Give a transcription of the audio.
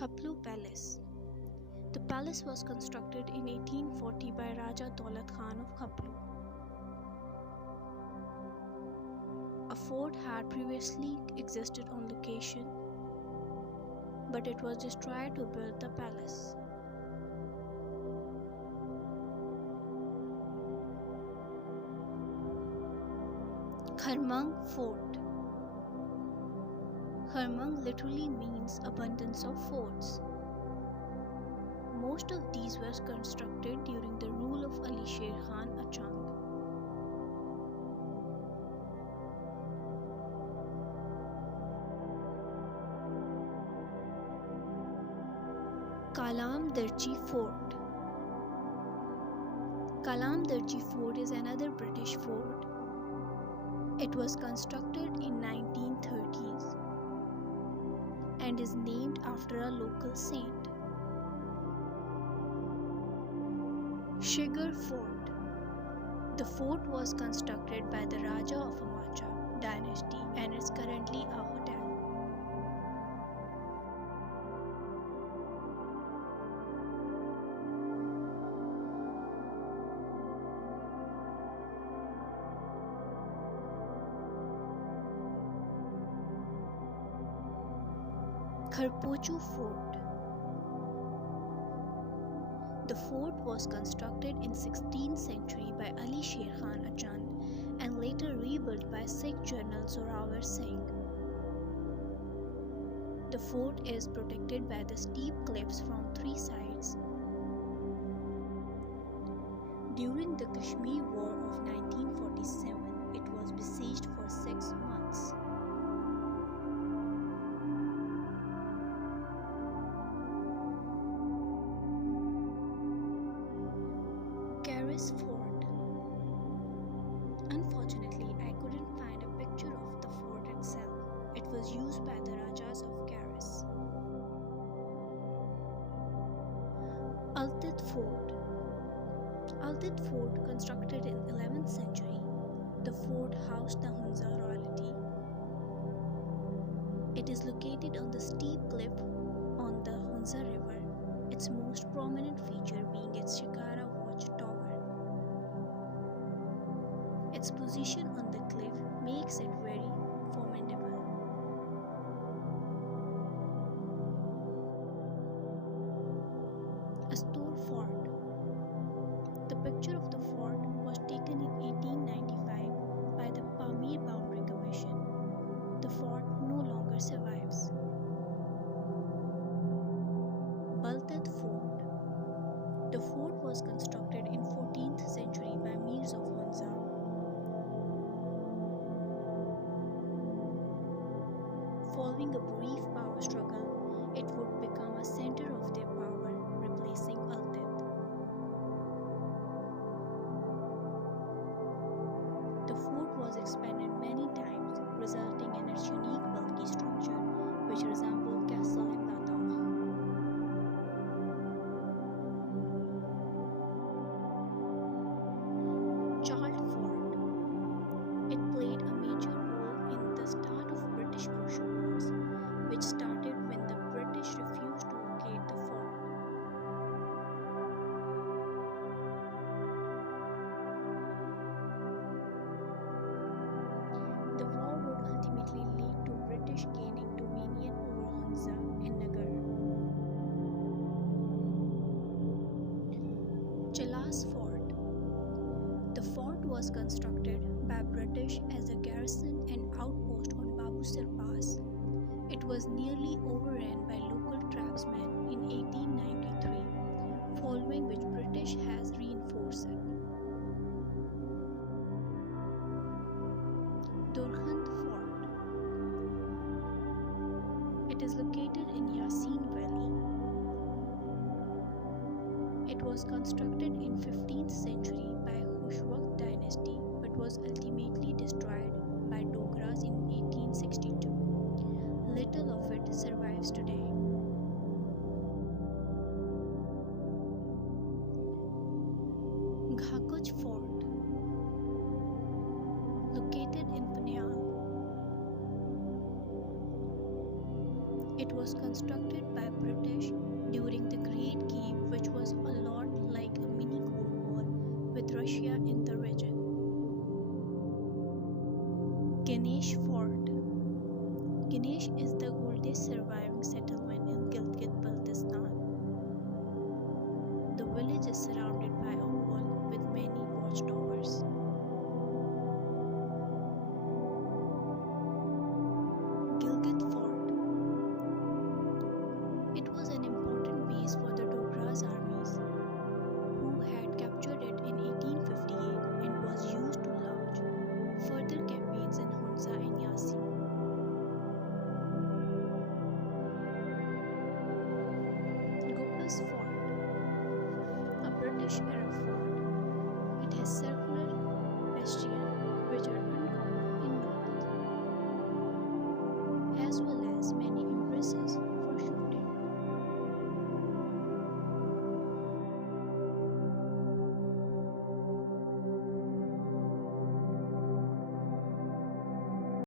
Khaplu Palace. The palace was constructed in 1840 by Raja Daulat Khan of Khaplu. A fort had previously existed on location, but it was destroyed to build the palace. Kharmang Fort. Kharmang literally means abundance of forts. Most of these were constructed during the rule of Ali Sher Khan Achang. Kalam Dirchi Fort. Kalam Dirchi Fort is another British fort. It was constructed in 1930s and is named after a local saint. Shigar Fort. The fort was constructed by the Raja of Amacha dynasty and is currently a hotel. Kharpochu Fort. The fort was constructed in 16th century by Ali Sher Khan Achand and later rebuilt by Sikh General Zorawar Singh. The fort is protected by the steep cliffs from three sides. During the Kashmir War of 1947, it was besieged for 6 months. Fort. Unfortunately, I couldn't find a picture of the fort itself. It was used by the Rajas of Karis. Altit Fort. Altit Fort, constructed in 11th century, the fort housed the Hunza royalty. It is located on the steep cliff on the Hunza river, its most prominent feature being its Shikara watch tower. Its position on the cliff makes it very formidable. Astor Fort. The picture of the fort was taken in 1895 by the Pamir Boundary Commission. The fort no longer survives. Baltistan Fort. The fort was constructed in 14th century by Mirs of Hunza. Following a brief power struggle, it would become a center of their power, replacing Altit. The fort was expanded many times, resulting in its unique bulky structure, which resembled castle in Ladakh. Chalt Fort. It played a major role in the start of British-Prussian Wars, which started when the British refused to vacate the fort. The war would ultimately lead to British gaining dominion over Hunza and Nagar. Chelas Fort. The fort was constructed by British as a garrison and outpost on Babusar Pass. It was nearly overrun by local tribesmen in 1893, following which British has reinforced it. Durkhand Fort. It is located in Yasin Valley. It was constructed in 15th century by Khushwaq dynasty but was ultimately destroyed by Dogras in 1862. Little of it survives today. Ghakuch Fort. Located in Panial. It was constructed by British Fort. A British era fort